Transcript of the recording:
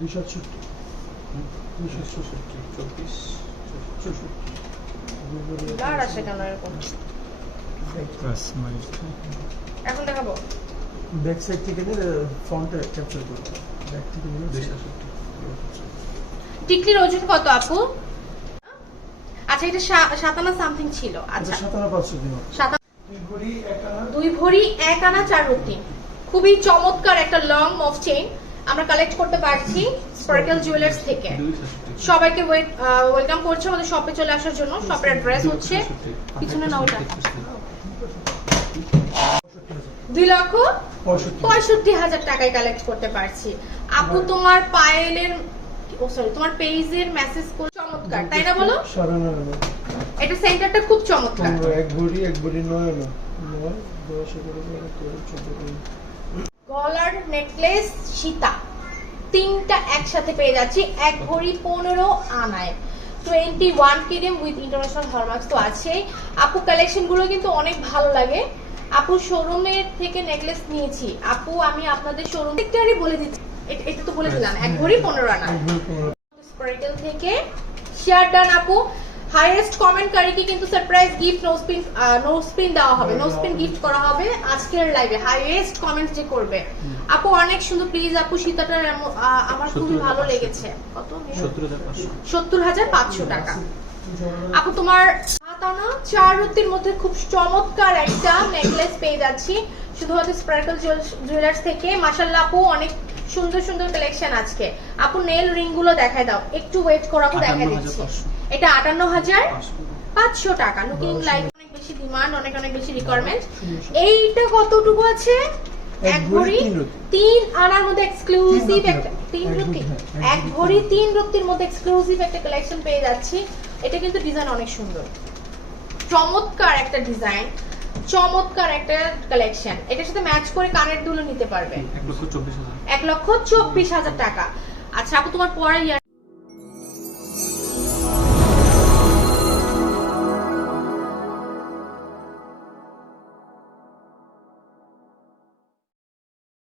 268 আর আসে কেন এরকম? এখন দেখাবো। ব্যাক সাইড থেকে নিয়ে ফ্রন্টে ক্যাপচার করতে ব্যাক থেকে নিয়ে 268 টিকলির ওজন কত আপু? আচ্ছা এটা 57 সামথিং ছিল। আচ্ছা 57 দিন 2 ভরি 1 আনা 4 রুটি। খুবই চমৎকার একটা লং মফ চেইন আমরা কালেক্ট করতে পারছি স্পার্কেল জুয়েলার্স থেকে। সবাইকে ওয়েলকাম করছি আমাদের শপে চলে আসার জন্য। শপের অ্যাড্রেস হচ্ছে পিছনে না ওটা 2,65,000 টাকায় কালেক্ট করতে পারছি। আপু তোমার পায়েলের তোমার পেজের মেসেজ করে চমৎকার, তাই না বলো? এটা সেন্টারটা খুব চমৎকার। 1 ভরি 9 আনা 9 10 14 গলার নেকলেস সীতা তিনটা একসাথে পেয়ে যাচ্ছি 1 ভরি 15 আনায় 21 কেডিএম উইথ ইন্টারন্যাশনাল হলমার্কস তো আছে। আপু কালেকশন গুলো কিন্তু অনেক ভালো লাগে। আপু শোরুমের থেকে নেকলেস নিয়েছি। আপু আমি আপনাদের শোরুম সেক্টরই বলে দিচ্ছি, এটা তো বলে দিলাম 1 ভরি 15 আনা স্পার্কেল থেকে। শেয়ার ডান আপু। হাইয়েস্ট কমেন্টকারীকে কিন্তু সারপ্রাইজ গিফট নো স্পিন দেওয়া হবে, নো স্পিন গিফট করা হবে আজকের লাইভে হাইয়েস্ট কমেন্ট যে করবে। আপু অনেক সুন্দর, প্লিজ আপু সীতাটা আমার খুবই ভালো লেগেছে। কত? 70,500 টাকা। আপু তোমার 7 আনা 4 রুটির মধ্যে খুব চমৎকার একটা নেকলেস পেয়ে যাচ্ছি শুধুমাত্র স্পার্কেল জুয়েলার্স থেকে। মাশাআল্লাহ আপু অনেক সুন্দর সুন্দর কালেকশন আজকে। আপু নেল রিং গুলো দেখায় দাও, একটু ওয়েট করো আপু দেখাই দিচ্ছি। এটা 58,500 টাকা। লুকিং লাইক অনেক বেশি ডিমান্ড, অনেক বেশি রিকোয়ারমেন্ট। এইটা কতটুকু আছে? 1 ভরি 3 আনার মধ্যে এক্সক্লুসিভ একটা 3 রুটি 1 ভরি 3 রুটির মধ্যে এক্সক্লুসিভ একটা কালেকশন পেয়ে যাচ্ছি। এটা কিন্তু ডিজাইন অনেক সুন্দর, চমৎকার একটা ডিজাইন, চমৎকার একটা কালেকশন। এটার সাথে ম্যাচ করে কানের দুলও নিতে পারবে 1,24,000 টাকা। আচ্ছা আপু তোমার পরে